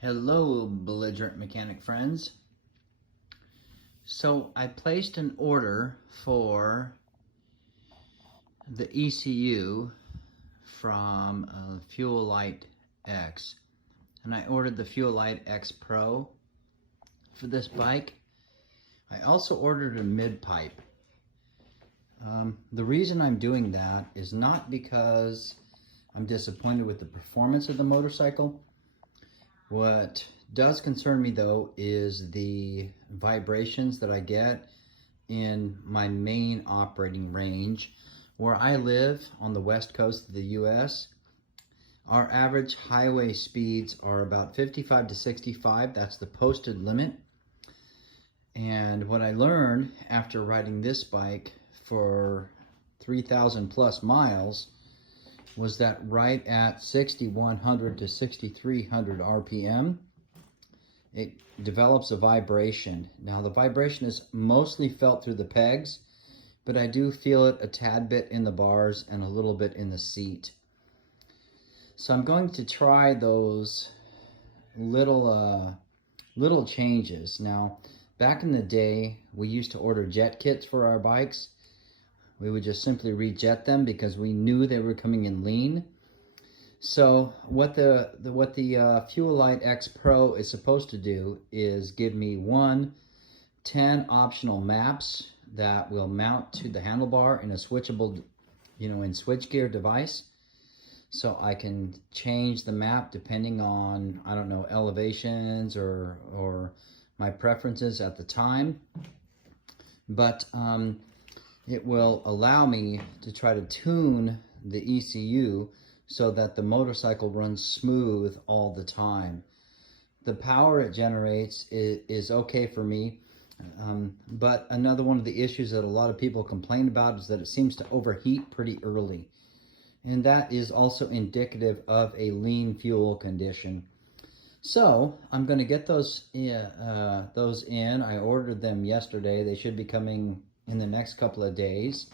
Hello, belligerent mechanic friends. So I placed an order for the ECU from Fuel Lite X, and I ordered the Fuel Lite X Pro for this bike. I also ordered a mid pipe. The reason I'm doing that is not because I'm disappointed with the performance of the motorcycle. What does concern me though is the vibrations that I get in my main operating range. Where I live on the west coast of the US, our average highway speeds are about 55 to 65. That's the posted limit. And what I learned after riding this bike for 3,000 plus miles was that right at 6,100 to 6,300 RPM, it develops a vibration. Now the vibration is mostly felt through the pegs, but I do feel it a tad bit in the bars and a little bit in the seat. So I'm going to try those little changes. Now, back in the day, we used to order jet kits for our bikes. We would just simply rejet them because we knew they were coming in lean. So what the Fuel Lite X Pro is supposed to do is give me 10 optional maps that will mount to the handlebar in a switchable, in switchgear device. So I can change the map depending on, I don't know, elevations or my preferences at the time. But it will allow me to try to tune the ECU so that the motorcycle runs smooth all the time. The power it generates is okay for me, but another one of the issues that a lot of people complain about is that it seems to overheat pretty early. And that is also indicative of a lean fuel condition. So I'm going to get those in. I ordered them yesterday. They should be coming in the next couple of days.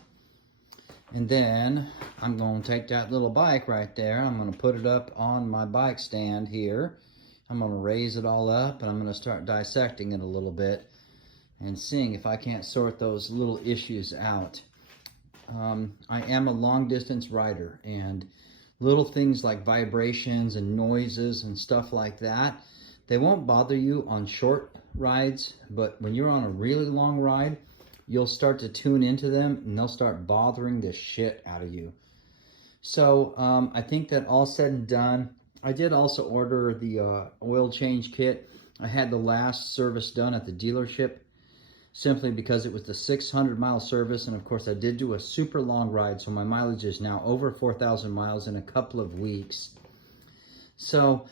And then I'm going to take that little bike right there. I'm going to put it up on my bike stand here. I'm going to raise it all up and I'm going to start dissecting it a little bit and seeing if I can't sort those little issues out. I am a long distance rider, and little things like vibrations and noises and stuff like that, they won't bother you on short rides, but when you're on a really long ride, you'll start to tune into them and they'll start bothering the shit out of you. So I think that all said and done, I did also order the oil change kit. I had the last service done at the dealership simply because it was the 600-mile service, and of course I did do a super long ride, so my mileage is now over 4,000 miles in a couple of weeks. So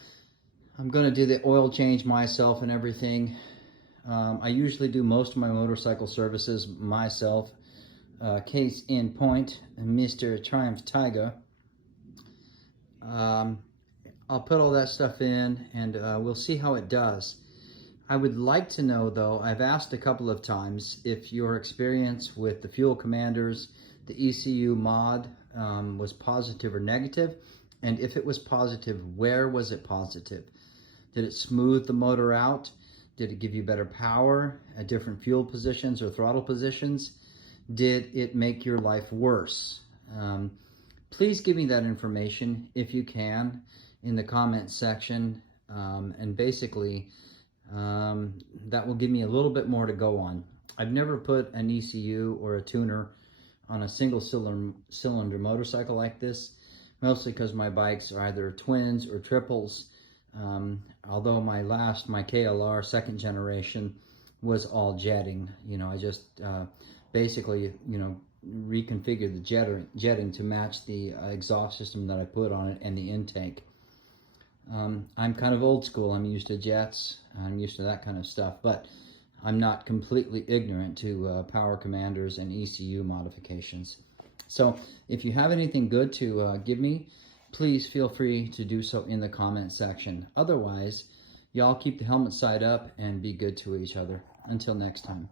I'm going to do the oil change myself and everything. I usually do most of my motorcycle services myself. Case in point, Mr. Triumph Tiger. I'll put all that stuff in and we'll see how it does. I would like to know though, I've asked a couple of times if your experience with the Fuel Commanders, the ECU mod, was positive or negative, and if it was positive, where was it positive? Did it smooth the motor out? Did it give you better power at different fuel positions or throttle positions? Did it make your life worse? Please give me that information if you can in the comments section, and basically that will give me a little bit more to go on. I've never put an ECU or a tuner on a single cylinder motorcycle like this, mostly because my bikes are either twins or triples. Although my KLR second generation was all jetting, I just basically, reconfigured the jetting to match the exhaust system that I put on it and the intake. I'm kind of old school. I'm used to jets. I'm used to that kind of stuff, but I'm not completely ignorant to Power Commanders and ECU modifications. So if you have anything good to give me, please feel free to do so in the comment section. Otherwise, y'all keep the helmet side up and be good to each other. Until next time.